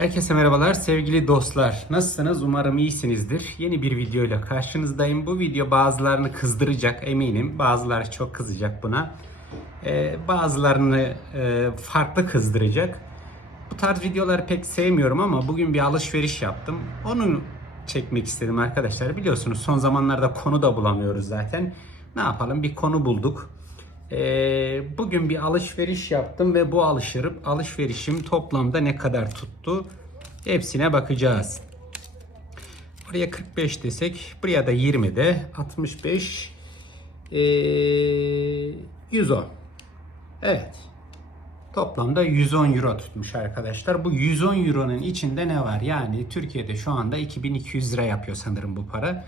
Herkese merhabalar sevgili dostlar. Nasılsınız? Umarım iyisinizdir. Yeni bir videoyla karşınızdayım. Bu video bazılarını kızdıracak eminim. Bazıları çok kızacak buna. Ee, bazılarını e, farklı kızdıracak. Bu tarz videoları pek sevmiyorum ama bugün bir alışveriş yaptım. Onu çekmek istedim arkadaşlar. Biliyorsunuz son zamanlarda konu da bulamıyoruz zaten. Ne yapalım? Bir konu bulduk. Ee, bugün bir alışveriş yaptım ve bu alışırıp alışverişim toplamda ne kadar tuttu? Hepsine bakacağız. Buraya 45 desek, buraya da 20 de 65 ee, 110. Evet. Toplamda 110 euro tutmuş arkadaşlar. Bu 110 euronun içinde ne var? Yani Türkiye'de şu anda 2200 lira yapıyor sanırım bu para.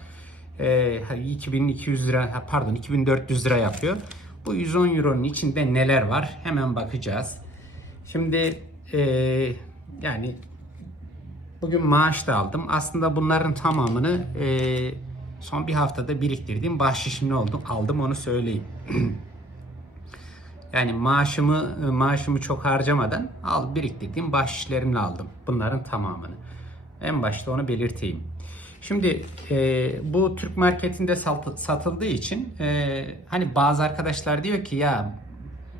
Ee, 2200 lira pardon 2400 lira yapıyor. Bu 110 euronun içinde neler var? Hemen bakacağız. Şimdi ee, yani bugün maaş da aldım. Aslında bunların tamamını ee, son bir haftada biriktirdiğim bahşişimle oldum. Aldım onu söyleyeyim. Yani maaşımı maaşımı çok harcamadan al biriktirdiğim bahşişlerimle aldım. Bunların tamamını. En başta onu belirteyim. Şimdi e, bu Türk marketinde sat- satıldığı için e, hani bazı arkadaşlar diyor ki ya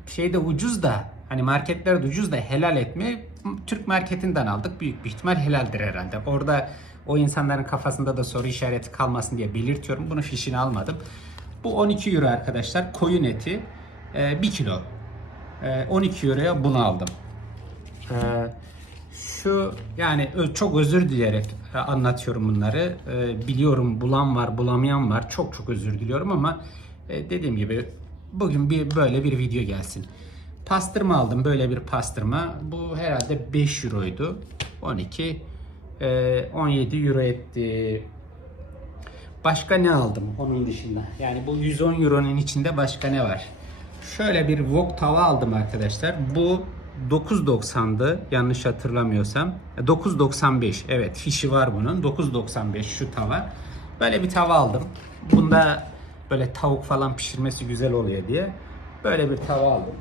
şeyde ucuz da hani marketler de ucuz da helal etme Türk marketinden aldık. Büyük bir ihtimal helaldir herhalde. Orada o insanların kafasında da soru işareti kalmasın diye belirtiyorum. Bunu fişini almadım. Bu 12 euro arkadaşlar. Koyun eti. 1 kilo. E, 12 euroya bunu aldım. E, şu yani çok özür dileyerek e, anlatıyorum bunları. E, Biliyorum bulan var, bulamayan var. Çok çok özür diliyorum ama e, dediğim gibi bugün bir böyle bir video gelsin. Pastırma aldım. Böyle bir pastırma. Bu herhalde 5 euroydu. 12 e, 17 euro etti. Başka ne aldım onun dışında? Yani bu 110 euronun içinde başka ne var? Şöyle bir wok tava aldım arkadaşlar. Bu 9.90'dı yanlış hatırlamıyorsam. E, 9.95 evet fişi var bunun. 9.95 şu tava. Böyle bir tava aldım. Bunda böyle tavuk falan pişirmesi güzel oluyor diye. Böyle bir tava aldım.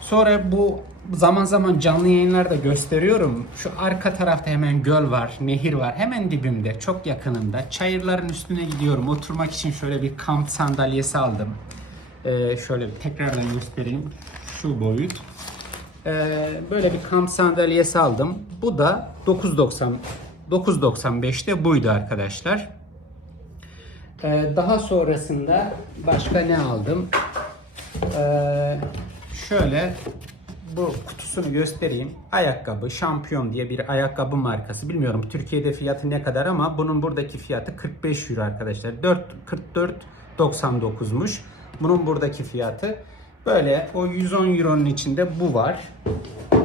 Sonra bu zaman zaman canlı yayınlarda gösteriyorum. Şu arka tarafta hemen göl var, nehir var. Hemen dibimde, çok yakınında. Çayırların üstüne gidiyorum. Oturmak için şöyle bir kamp sandalyesi aldım. Ee, şöyle bir tekrardan göstereyim. Şu boyut. Ee, böyle bir kamp sandalyesi aldım. Bu da 9.90 9.95'te buydu arkadaşlar. Ee, daha sonrasında başka ne aldım? Ee, şöyle bu kutusunu göstereyim. Ayakkabı Şampiyon diye bir ayakkabı markası. Bilmiyorum Türkiye'de fiyatı ne kadar ama bunun buradaki fiyatı 45 euro arkadaşlar. 4 44.99'muş. Bunun buradaki fiyatı böyle o 110 euronun içinde bu var.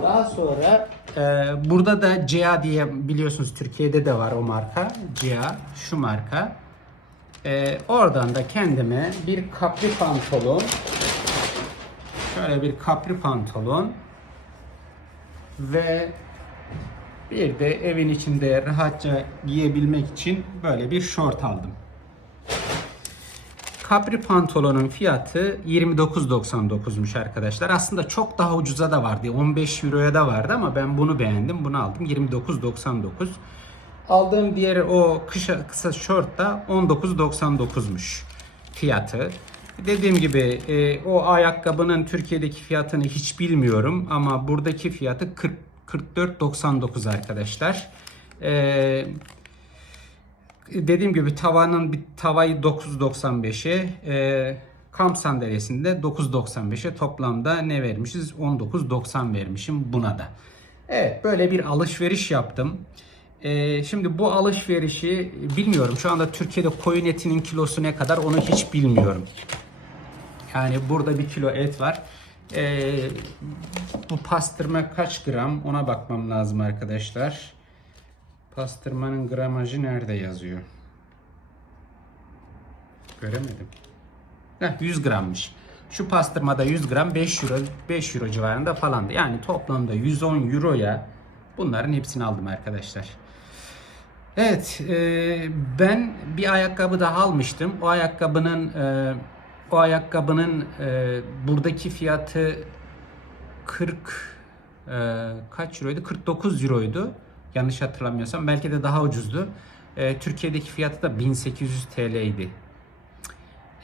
Daha sonra e, burada da CA diye biliyorsunuz Türkiye'de de var o marka. CA şu marka. E, oradan da kendime bir kapri pantolon Şöyle bir kapri pantolon ve bir de evin içinde rahatça giyebilmek için böyle bir şort aldım. Kapri pantolonun fiyatı 29.99'muş arkadaşlar. Aslında çok daha ucuza da vardı. 15 euroya da vardı ama ben bunu beğendim. Bunu aldım. 29.99. Aldığım diğer o kışa, kısa şort da 19.99'muş fiyatı. Dediğim gibi e, o ayakkabının Türkiye'deki fiyatını hiç bilmiyorum ama buradaki fiyatı 40 44.99 arkadaşlar. E, dediğim gibi tavanın bir tavayı 9.95'e e, kamp sandalyesinde 9.95'e toplamda ne vermişiz? 19.90 vermişim buna da. Evet böyle bir alışveriş yaptım. Ee, şimdi bu alışverişi bilmiyorum. Şu anda Türkiye'de koyun etinin kilosu ne kadar onu hiç bilmiyorum. Yani burada bir kilo et var. Ee, bu pastırma kaç gram ona bakmam lazım arkadaşlar. Pastırmanın gramajı nerede yazıyor? Göremedim. Heh, 100 grammış. Şu pastırmada 100 gram 5 euro 5 euro civarında falandı. Yani toplamda 110 euroya bunların hepsini aldım arkadaşlar. Evet, e, ben bir ayakkabı daha almıştım. O ayakkabının e, o ayakkabının e, buradaki fiyatı 40 Ee, kaç euroydu? 49 euroydu. Yanlış hatırlamıyorsam. Belki de daha ucuzdu. Ee, Türkiye'deki fiyatı da 1800 TL'ydi.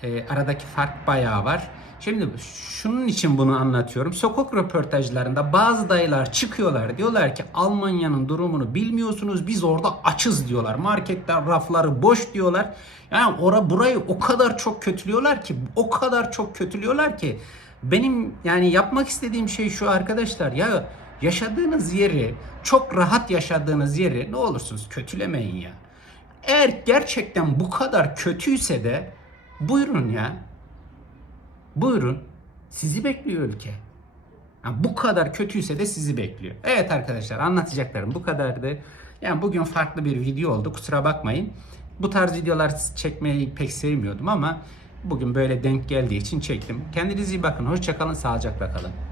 E, aradaki fark bayağı var. Şimdi şunun için bunu anlatıyorum. Sokak röportajlarında bazı dayılar çıkıyorlar diyorlar ki Almanya'nın durumunu bilmiyorsunuz biz orada açız diyorlar. Marketler rafları boş diyorlar. Yani ora burayı o kadar çok kötülüyorlar ki o kadar çok kötülüyorlar ki benim yani yapmak istediğim şey şu arkadaşlar ya yaşadığınız yeri çok rahat yaşadığınız yeri ne olursunuz kötülemeyin ya. Eğer gerçekten bu kadar kötüyse de buyurun ya. Buyurun. Sizi bekliyor ülke. Ha, bu kadar kötüyse de sizi bekliyor. Evet arkadaşlar anlatacaklarım bu kadardı. Yani bugün farklı bir video oldu. Kusura bakmayın. Bu tarz videolar çekmeyi pek sevmiyordum ama bugün böyle denk geldiği için çektim. Kendinize iyi bakın. Hoşçakalın. Sağlıcakla kalın.